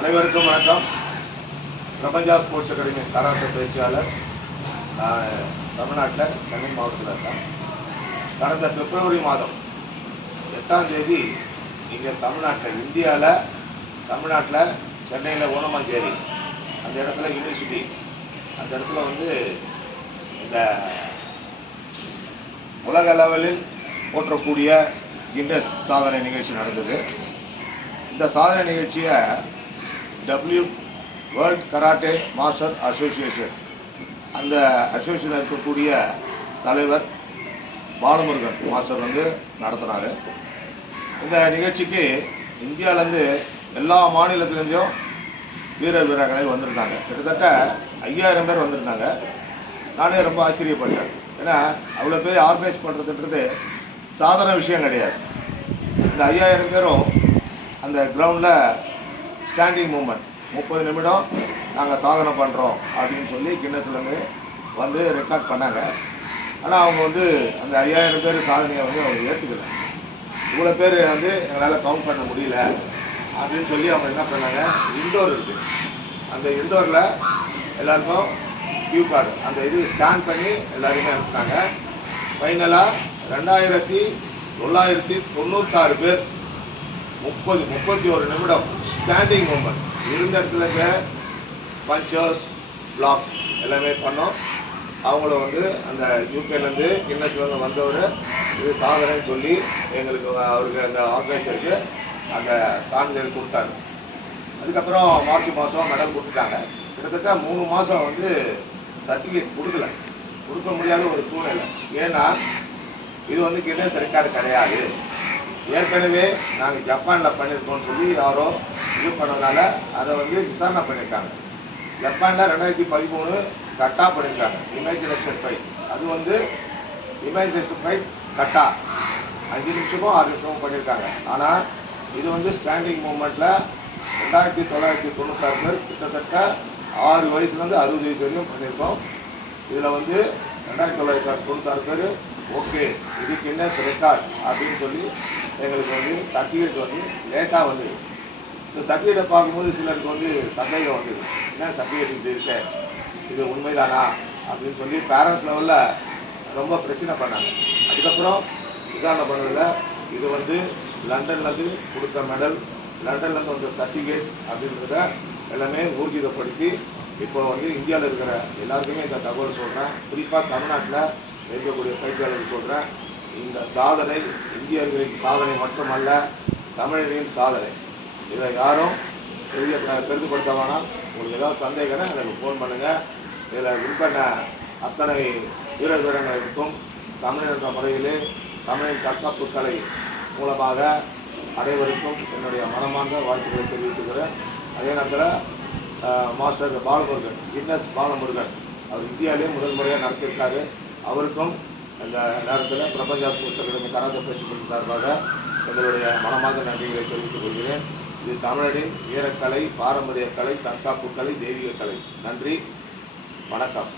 அனைவருக்கும் வணக்கம். பிரபஞ்சா sports academy karate பயிற்சியாளர். நான் தமிழ்நாட்டில் சென்னை மாவட்டத்தில் இருக்கேன். கடந்த பிப்ரவரி மாதம் 8ஆம் தேதி இங்கே தமிழ்நாட்டில் சென்னையில் ஓனமாஞ்சேரி அந்த இடத்துல யூனிவர்சிட்டி அந்த இடத்துல இந்த உலக லெவலில் போற்றக்கூடிய கின்னஸ் சாதனை நிகழ்ச்சி நடந்தது. இந்த சாதனை நிகழ்ச்சியை வேர்ல்ட் கராட்டே மாஸ்டர் அசோசியேஷன் அந்த அசோசியேஷனில் இருக்கக்கூடிய தலைவர் பாலமுருகன் மாஸ்டர் நடத்தினார். இந்த நிகழ்ச்சிக்கு இந்தியாவிலேருந்து எல்லா மாநிலத்திலேருந்தும் வீரர்கள் வந்திருந்தாங்க. கிட்டத்தட்ட 5000 பேர் வந்திருந்தாங்க. நானே ரொம்ப ஆச்சரியப்பட்டேன். ஏன்னா அவ்வளோ பேர் ஆர்கனைஸ் பண்ணுறதுன்றது சாதாரண விஷயம் கிடையாது. இந்த 5000 பேரும் அந்த கிரவுண்டில் ஸ்டாண்டிங் மூமெண்ட் 30 நிமிடம் நாங்கள் சாதனை பண்ணுறோம் அப்படின்னு சொல்லி கின்னஸ்லேருந்து ரெக்கார்ட் பண்ணாங்க. ஆனால் அவங்க அந்த 5000 பேர் சாதனையை அவங்க ஏற்றுக்கல. இவ்வளோ பேர் எங்களால் கவுண்ட் பண்ண முடியல அப்படின்னு சொல்லி அவங்க என்ன பண்ணாங்க, இன்டோர் இருக்குது, அந்த இன்டோரில் எல்லாருக்கும் கியூ கார்டு அந்த ஸ்கேன் பண்ணி எல்லாருமே அனுப்புனாங்க. ஃபைனலாக 2996 பேர் 31 நிமிடம் ஸ்டாண்டிங் மூமெண்ட் இருந்த இடத்துல பஞ்சர்ஸ் பிளாக் எல்லாமே பண்ணோம். அவங்கள அந்த யூகேலேருந்து கின்னஸ்லேருந்து வந்தவர் இது சாதனைன்னு சொல்லி எங்களுக்கு அவருக்கு அந்த ஆர்கனைசருக்கு அந்த சான்றிதழ் கொடுத்தாரு. அதுக்கப்புறம் மார்ச் மாதம் மெடல் கொடுத்துட்டாங்க. கிட்டத்தட்ட 3 மாதம் சர்டிஃபிகேட் கொடுக்க முடியாத ஒரு சூழ்நிலை. ஏன்னா இது கின்னஸ் ரெக்கார்டு கிடையாது. ஏற்கனவே நாங்கள் ஜப்பானில் பண்ணியிருக்கோம்னு சொல்லி யாரோ இது பண்ணதுனால அதை விசாரணை பண்ணியிருக்காங்க. ஜப்பானில் 2013 கட்டா பண்ணியிருக்காங்க, இமேஜினேஷன் ஃபைட். அது இமேஜினேஷன் ஃபைட் கட்டா 5 நிமிஷமும் 6 நிமிஷமும் பண்ணியிருக்காங்க. ஆனால் இது ஸ்டாண்டிங் மூமெண்ட்டில் 2996 பேர் கிட்டத்தட்ட 6 வயசுலேருந்து 60 வயசு வரைக்கும் பண்ணியிருக்கோம். இதில் 2996 பேர் ஓகே இது கின்னஸ் ரெக்கார்ட் அப்படின்னு சொல்லி எங்களுக்கு சர்டிஃபிகேட் லேட்டாக வந்தது. இந்த சர்டிஃபிகேட்டை பார்க்கும்போது சிலருக்கு சந்தேகம் வந்தது, என்ன சர்டிஃபிகேட் இப்படி இருக்க, இது உண்மைதானா அப்படின்னு சொல்லி பேரண்ட்ஸ் லெவலில் ரொம்ப பிரச்சனை பண்ணாங்க. அதுக்கப்புறம் விசாரணை பண்ணதில் இது லண்டன்லேருந்து கொடுத்த மெடல், லண்டன்லேருந்து வந்த சர்டிஃபிகேட் அப்படின்றத எல்லாமே ஊர்ஜிதப்படுத்தி இப்போ இந்தியாவில் இருக்கிற எல்லாருக்குமே இந்த தகவல் சொல்கிறேன். குறிப்பாக தமிழ்நாட்டில் இருக்கக்கூடிய பயிற்சியாளர்கள் சொல்கிறேன், இந்த சாதனை இந்தியர்களின் சாதனை மட்டுமல்ல, தமிழர்களின் சாதனை. இதை யாரும் பெரிதுபடுத்த வேணாம். உங்களுக்கு ஏதாவது சந்தேகம்னா எனக்கு ஃபோன் பண்ணுங்கள். இதில் வின் பண்ண அத்தனை வீரர்களுக்கும் தமிழ் என்ற முறையிலே தமிழின் தற்காப்பு கலை மூலமாக அனைவருக்கும் என்னுடைய மனமார்ந்த வாழ்த்துக்களை தெரிவித்துக்கிறேன். அதே நேரத்தில் மாஸ்டர் பாலமுருகன், கின்னஸ் பாலமுருகன், அவர் இந்தியாவிலே முதல் முறையாக நடத்தியிருக்காரு. அவருக்கும் இந்த நேரத்தில் பிரபஞ்சா ஸ்போர்ட்ஸ் அகாடமி கராத்தே பயிற்சி சார்பாக எங்களுடைய மனமார்ந்த நன்றிகளை தெரிவித்துக் கொள்கிறேன். இது தமிழரின் வீரக்கலை, பாரம்பரிய கலை, தற்காப்பு கலை, தெய்வீக கலை. நன்றி, வணக்கம்.